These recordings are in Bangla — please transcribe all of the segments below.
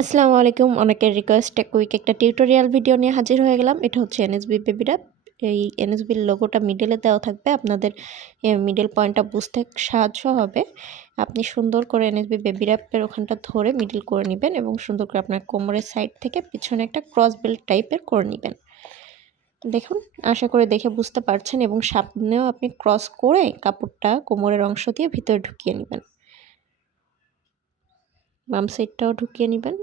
আসসালামু আলাইকুম। অনেকের রিকোয়েস্টে কুইক একটা টিউটোরিয়াল ভিডিও নিয়ে হাজির হয়ে গেলাম। এটা হচ্ছে এনএসবি বেবি র‍্যাপ। এই এনএসবির লোগোটা মিডলে দেওয়া থাকবে। আপনাদের মিডল পয়েন্টটা বুঝতে সাহায্য হবে। আপনি সুন্দর করে এনএসবি বেবি র‍্যাপের ওখানটা ধরে মিডল করে নিবেন এবং সুন্দর করে আপনার কোমরের সাইড থেকে পিছনে একটা ক্রস বেল্ট টাইপের করে নিবেন। দেখুন, আশা করি দেখে বুঝতে পারছেন এবং সামনেও আপনি ক্রস করে কাপড়টা কোমরের অংশ দিয়ে ভিতরে ঢুকিয়ে নিবেন। বাম সাইডটাও ঢুকিয়ে নিবেন।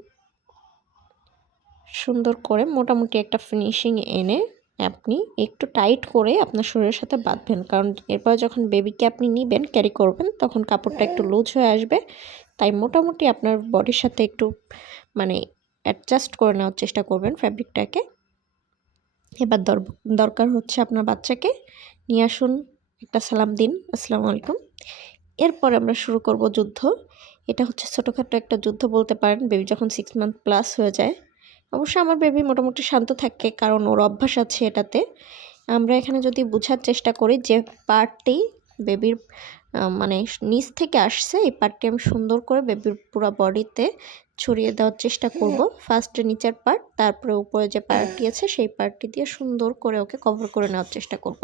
সুন্দর করে মোটামুটি একটা ফিনিশিং এনে আপনি একটু টাইট করে আপনার শরীরের সাথে বাঁধবেন, কারণ এরপর যখন বেবিকে আপনি নিবেন ক্যারি করবেন তখন কাপড়টা একটু লুজ হয়ে আসবে। তাই মোটামুটি আপনার বডির সাথে একটু অ্যাডজাস্ট করে নেওয়ার চেষ্টা করবেন ফ্যাব্রিকটাকে। এবার দরকার হচ্ছে আপনার বাচ্চাকে নিয়ে আসুন, একটা সালাম দিন, আসসালামু আলাইকুম। এরপর আমরা শুরু করব যুদ্ধ। এটা হচ্ছে ছোটোখাটো একটা যুদ্ধ বলতে পারেন, বেবি যখন 6 মান্থ প্লাস হয়ে যায়। অবশ্য আমার বেবি মোটামুটি শান্ত থাকে, কারণ ওর অভ্যাস আছে এটাতে। আমরা এখানে যদি বোঝার চেষ্টা করি যে পার্টটি বেবির নিচ থেকে আসছে, এই পার্টটি আমি সুন্দর করে বেবির পুরো বডিতে ছড়িয়ে দেওয়ার চেষ্টা করব। ফার্স্টে নিচের পার্ট, তারপরে উপরে যে পার্টটি আছে সেই পার্টটি দিয়ে সুন্দর করে ওকে কভার করে নেওয়ার চেষ্টা করব।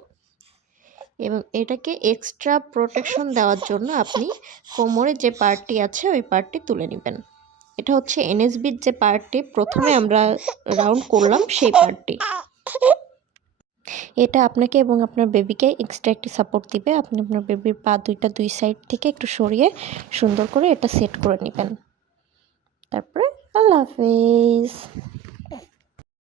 এবং এটাকে এক্সট্রা প্রোটেকশন দেওয়ার জন্য আপনি কোমরে যে পার্টটি আছে ওই পার্টটি তুলে নেবেন। এটা হচ্ছে এনএসবির যে পার্টটি প্রথমে আমরা রাউন্ড করলাম সেই পার্টটি। এটা আপনাকে এবং আপনার বেবিকে এক্সট্রা একটি সাপোর্ট দিবে। আপনি আপনার বেবির পা দুইটা দুই সাইড থেকে একটু সরিয়ে সুন্দর করে এটা সেট করে নেবেন। তারপরে আল্লাহ হাফেজ।